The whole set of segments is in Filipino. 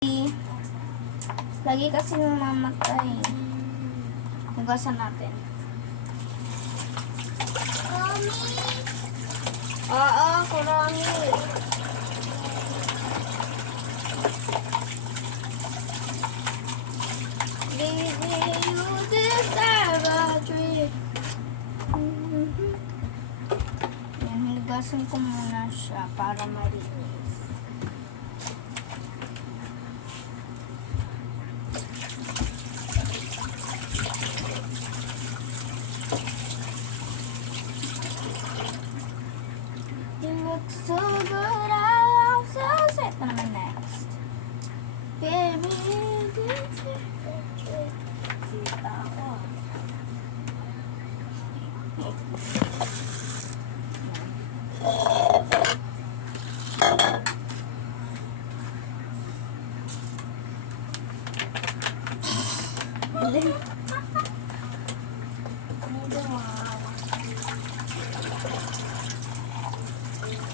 Lagi kasi namamatay. Hugasan natin. Mami! Oo, kurami. Baby, you deserve a treat. Yan, hinugasan ko muna siya para marinis. You look so good, I'm so sad. Ano naman next? Baby, this is a trick. Kita ko.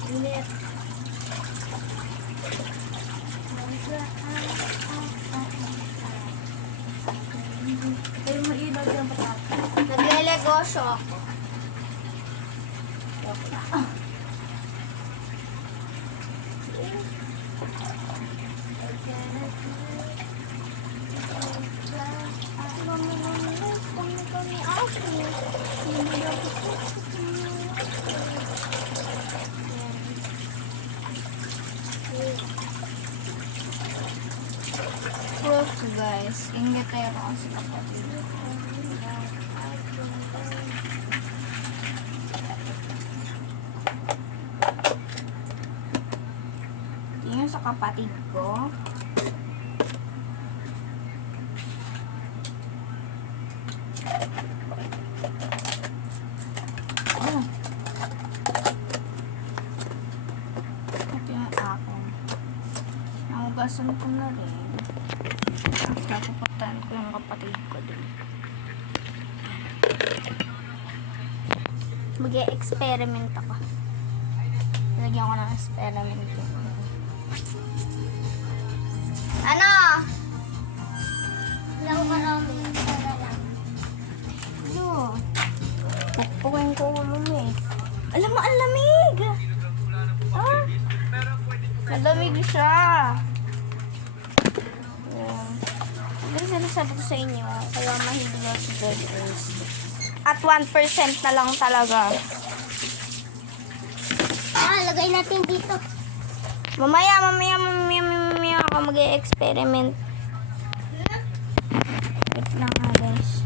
Init. Ay, mailog yung patata. Nagle-negosyo ako. Proof guys, ingatero kasi kapatid. Tingin sa kapatid ko. Oh. Ito yung akin. Nahugasan ko na rin. After pupuntahan ko yung kapatid ko din. Mag-e-experiment ako. Lagyan ko ng experiment yung ano? Wala ko marami. Wala lang. Ano? Pukpukin ko ulo mo eh. Alam mo, ang lamig! Ah? Malamig siya. Ayan. Pero sinasabi ko sa inyo, kaya mahilig ako sa burgers. At 1% na lang talaga. Lagay natin dito. Mamaya ako mag-e-experiment. Wait lang ha guys.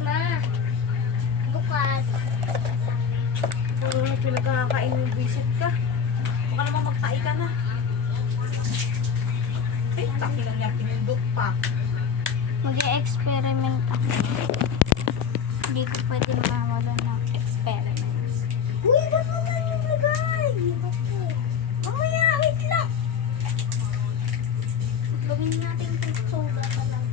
Ma, bukas. Puro na pinagkakain yung visit ka. Baka naman magpai ka na. Ay, taki lang yan. Pinindot pa. Mag-e-experiment ako. Hindi ko pwede mawala ng experiments. Uy, ba't mo na yung lagay? Mamaya, wait lang. Gawin natin fruit soda pa lang.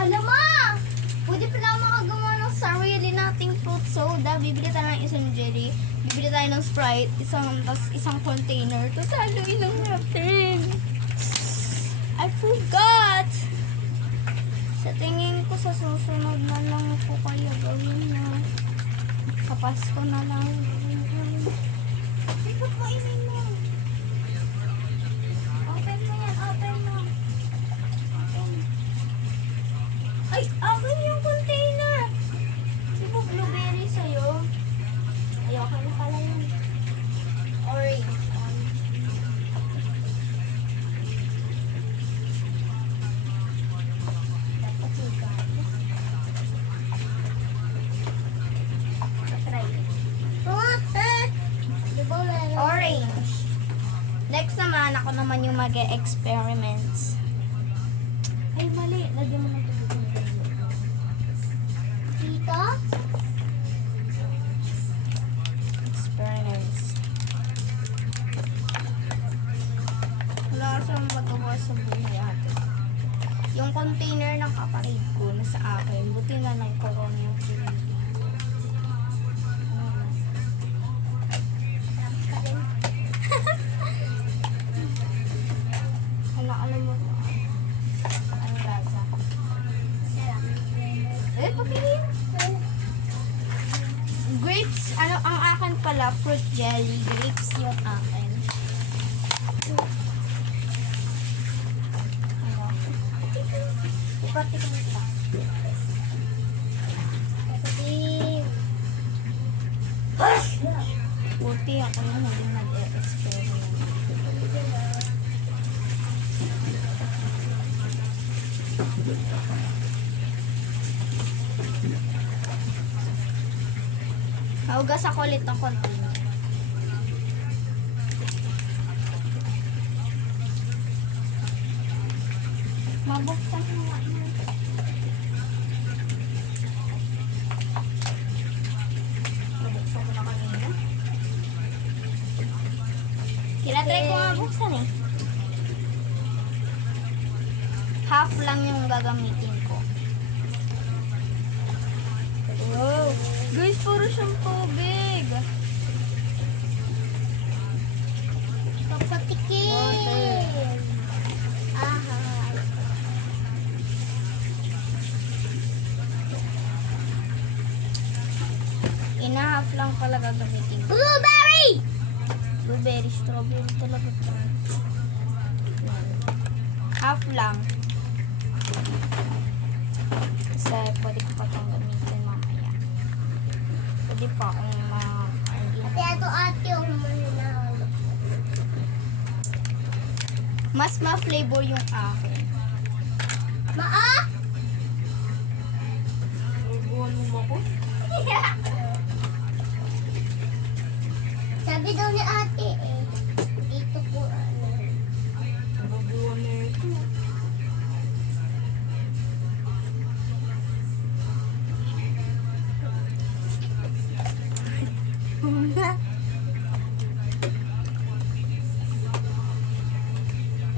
Hala, Ma! Pwede pala makagawa ng sarili nating fruit soda. Bibili tayo ng isang jelly. Bibili tayo ng Sprite. Isang container. Tapos haluin lang natin. I forgot! Sa tingin ko sa susunod na lang ko kaya gawin na. Sa Pasko na lang. Ay, ba't mainin mo? Open mo yan, open mo. Open. Ay, akin yung container. Di ba blueberry sa'yo? Ayoko na pala yun. Orange. Dapat yung gatas. Try it. Diba wala na? Orange. Next naman, ako naman yung mag-e-experiments. Ay, mali. Lagyan mo na ito. Dito? Experiments. Wala siyang magawa sa buhay natin. Yung container ng kapatid ko nasa akin, buti na lang corona yung pinili. Ano, ang akin pala, fruit jelly, grapes yung akin. Ipatikin kita. Ipatikin. Buti ako yung hindi nag-experiment. Hugas ako ulit ng konti. Mabuksan mo nga yun. Nabuksan ko na kanina. Kinatry ko nga buksan eh. Half lang yung gagamitin ko. Wow! Guys, puro siyang tubig. Papatikin. Aha. Ina-half lang pala gagamitin ko. Blueberry! Blueberry, strawberry talaga to. Half lang. Kasi pwede ko pa itong gamitin mamaya. Pwede pa akong Ate, yung mananalo. mas ma-flavor yung akin. Maa? Ubuhan mo ako? Sabi daw ni ate eh. Dito po ano. Ubuhan na ito.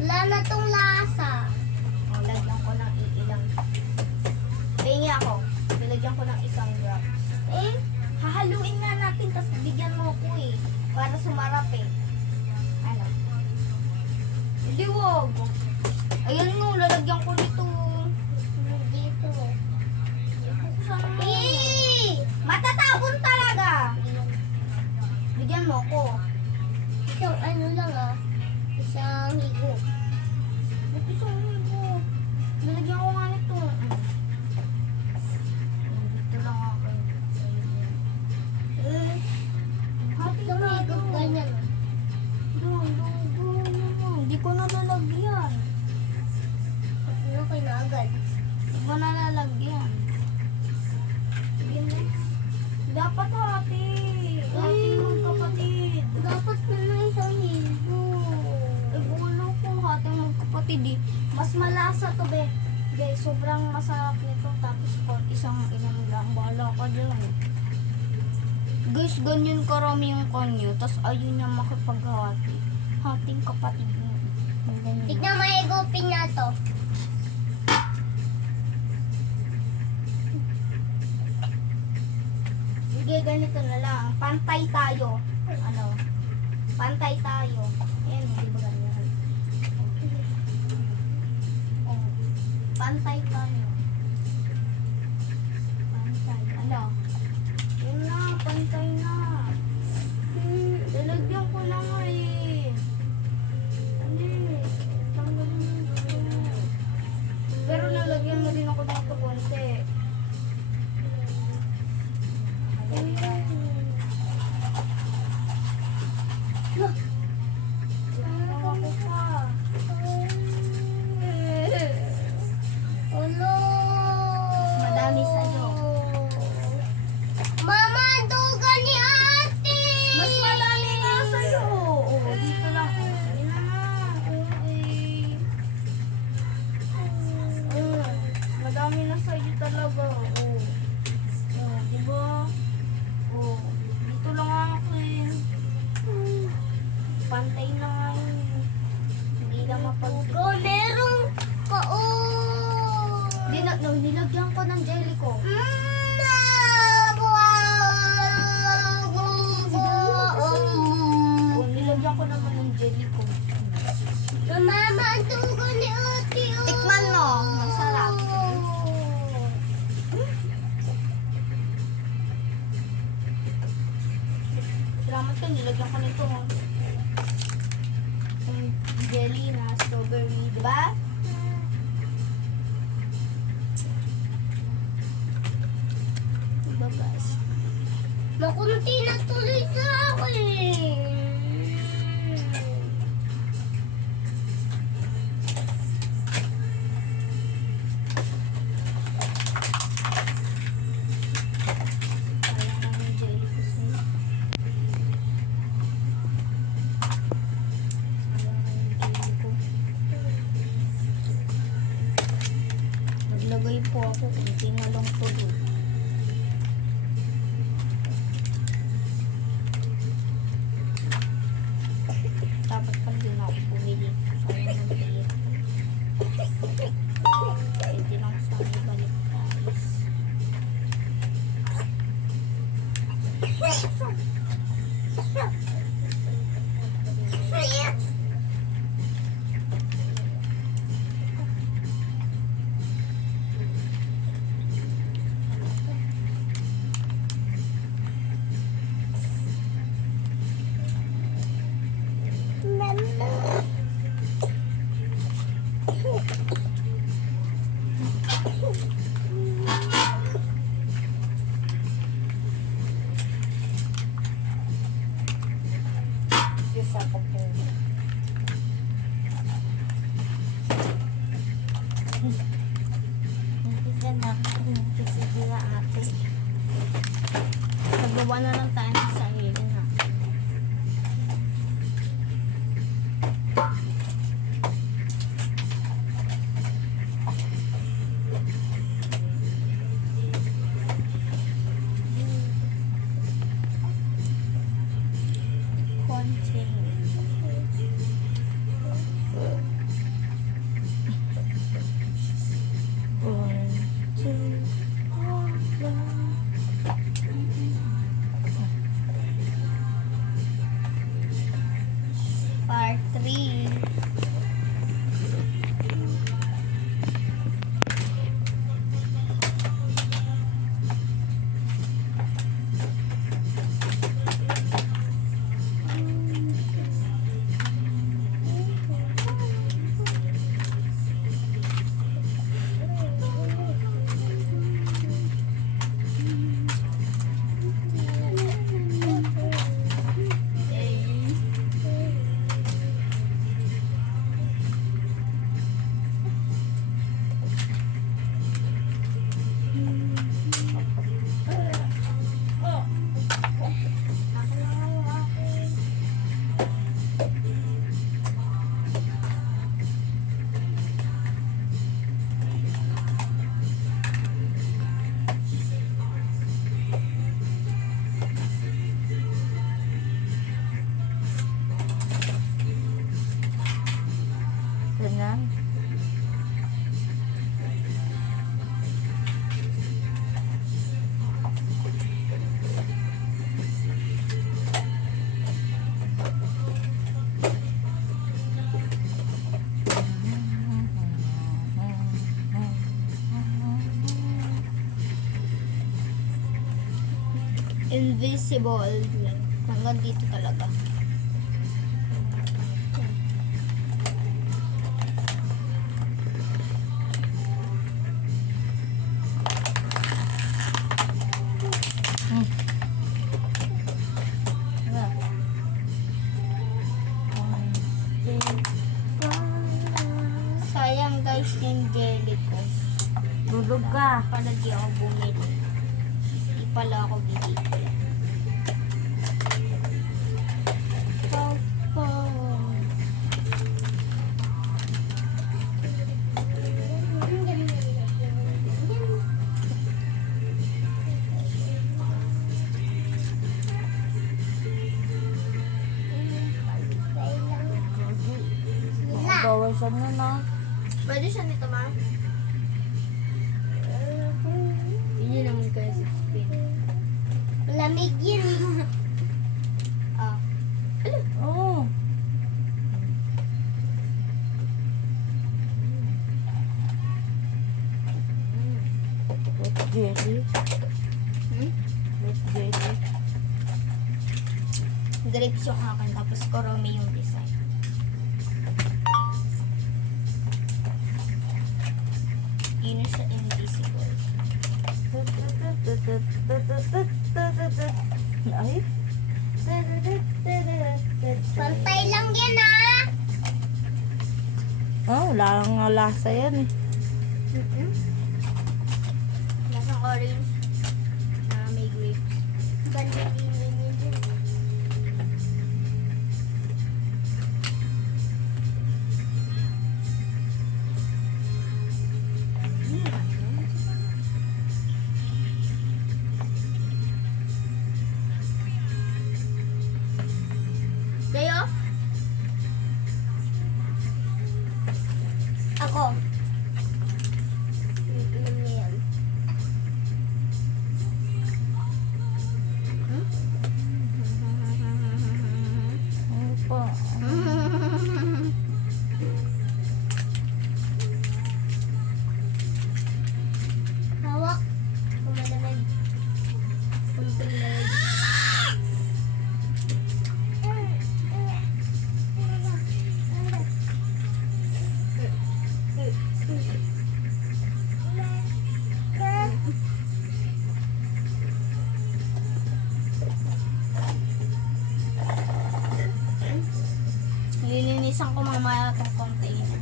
Wala na tong lasa. Lagyan ko ng ilang. Pahingi ako. Nilagyan ko ng isang grams. Eh? Hahaluin nga natin, tapos bigyan mo ko eh. Para sumarap eh. Ano? Hindi wag. Ayan mo, lalagyan ko dito. Dito. Saan mo? Eh! Matatabon talaga. Bigyan mo ko. Isang ano lang ah. Isang higo. Ba't isang libo? Nilagyan ko nga nito. Dito lang ako. Eh. Hati Isang na higo ito. ganyan. Hindi ko na lalagyan. Okay na agad. Hindi ko na lalagyan. Bigyan mo. Dapat hati. Hati magkapatid. Dapat na ng isang higo. Ulo ko hati magkapatid eh. Mas malasa to be. Be, sobrang masarap nito. Tapos isang ilan lang. Bahala ka dyan. Guys, ganyan karami yung kanyo. Tapos ayun niya makipaghati. Hating kapatid niya. Ganyan. Tignan mo higupin niya to. Sige, ganito na lang. Pantay tayo. Ano? Pantay tayo. Ayan, di ba ganyan? Oh. Pantay tayo. Pantay. Ano? Yun na, pantay na. Lalagyan ko na nga eh. Ano eh? Tanggalin mo ito. Pero lalagyan mo din ako dito konti. Ulo. Mas madami sa'yo. Mama, ang duga ni ate. Mas madami nga sa'yo. Oo, dito lang. Sige na nga. Okay. Madami na sa'yo talaga. Oo. Oo, diba? Oo. Dito lang ako eh. Pantay na nga yun. Hindi na mapag... Oh, merong pao. Nilagyan ko ng jelly ko. Oo, nilagyan ko naman ng jelly ko. Mama, ang duga ni ate. Tikman mo. Masarap. Salamat ka, nilagyan ko nito. Yung jelly na strawberry, di ba? Diba guys? Makunti na tuloy sa akin. Sayang lang yung jelly ko sa'yo. Sayang lang yung jelly ko. Naglagay po ako, kunti na lang po doon. Dapat pa din ako bumili. Sayang ng pera. Pwede lang sa ibalik guys. Yes, ako po. Hindi ka na kasi sila ate. Nagawa na lang tayo ng sarili na. Konti. Part 3. Ganyan. Invisible. Hanggang dito talaga. Sayang guys yung jelly ko. Dudog ka. Pala di ako bumili. Di pala ako bibili. Papa. Bawasan mo na. Pwede siya nito ma? Yun naman kayo sa spin. Lamig yun. Ah. Oo. Wet jelly. Hmm? Wet jelly. Grapes yung akin, tapos Koromi yung design. Yun na siya invisible. Ay. Pantay lang yan ah. Oh, wala nga lasa yan eh. Lasang orange na may grapes. Dayo? Ako. Inom na yan. Ano pa? Hawak. Kumalamig. Kunting lamig. Lilinisan ko mamaya itong container.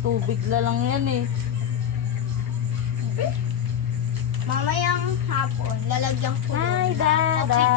Tubig na lang yan eh. Mamayang hapon, lalagyan ko Hi, ng Dada. coffee